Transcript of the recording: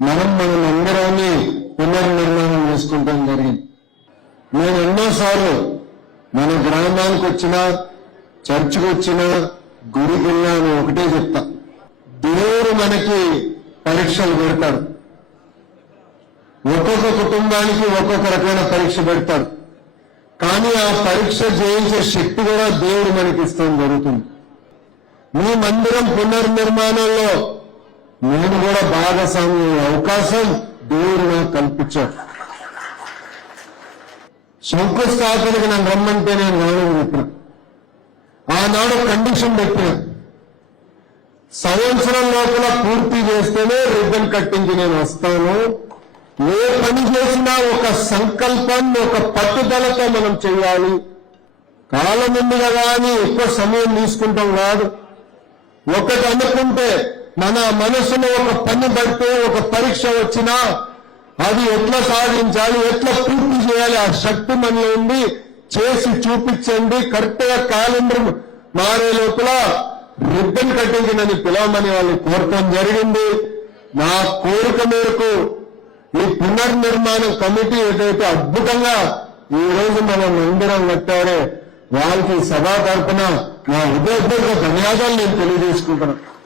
మనందరాన్ని పునర్నిర్మాణం చేసుకుంటాం జరిగింది. నేను ఎన్నోసార్లు మన గ్రామానికి వచ్చినా, చర్చికి వచ్చినా, గుడికి వెళ్ళినా ఒకటే చెప్తా, దేవుడు మనకి పరీక్షలు పెడతాడు. ఒక్కొక్క కుటుంబానికి ఒక్కొక్క రకమైన పరీక్ష పెడతాడు. కానీ ఆ పరీక్ష జయించే శక్తి కూడా దేవుడు మనకి ఇస్తాం జరుగుతుంది. మీ మందిరం పునర్నిర్మాణంలో నేను కూడా భాగస్వామ్య అవకాశం దేవుడు నాకు కల్పించాడు. శంకుస్థాపనకి నన్ను రమ్మంటే నేను రావడం చెప్పిన, ఆనాడు కండిషన్ పెట్టిన, సంవత్సరం లోపల పూర్తి చేస్తేనే రిబ్బన్ కట్టించి నేను వస్తాను. ఏ పని చేసినా ఒక సంకల్పం, ఒక పట్టుదలతో మనం చేయాలి. కాలం ఉంది కదా అని ఎక్కువ సమయం తీసుకుంటాం కాదు. ఒకటి అనుకుంటే మన మనసులో ఒక పని పడితే, ఒక పరీక్ష వచ్చినా అది ఎట్లా సాధించాలి, ఎట్లా పూర్తి చేయాలి, ఆ శక్తి మనలో ఉంది. చేసి చూపించండి. కరెక్ట్గా క్యాలెండర్ మారే లోపల రిబ్బన్ కట్టించి నన్ను పిలవమని వాళ్ళు కోరటం జరిగింది. నా కోరిక మేరకు ఈ పునర్నిర్మాణం కమిటీ ఏదైతే అద్భుతంగా ఈ రోజు మనం మందిరం కట్టారో వాళ్ళకి సభా తరపున నా హృదయపూర్వక ధన్యవాదాలు నేను తెలియజేసుకుంటున్నాను.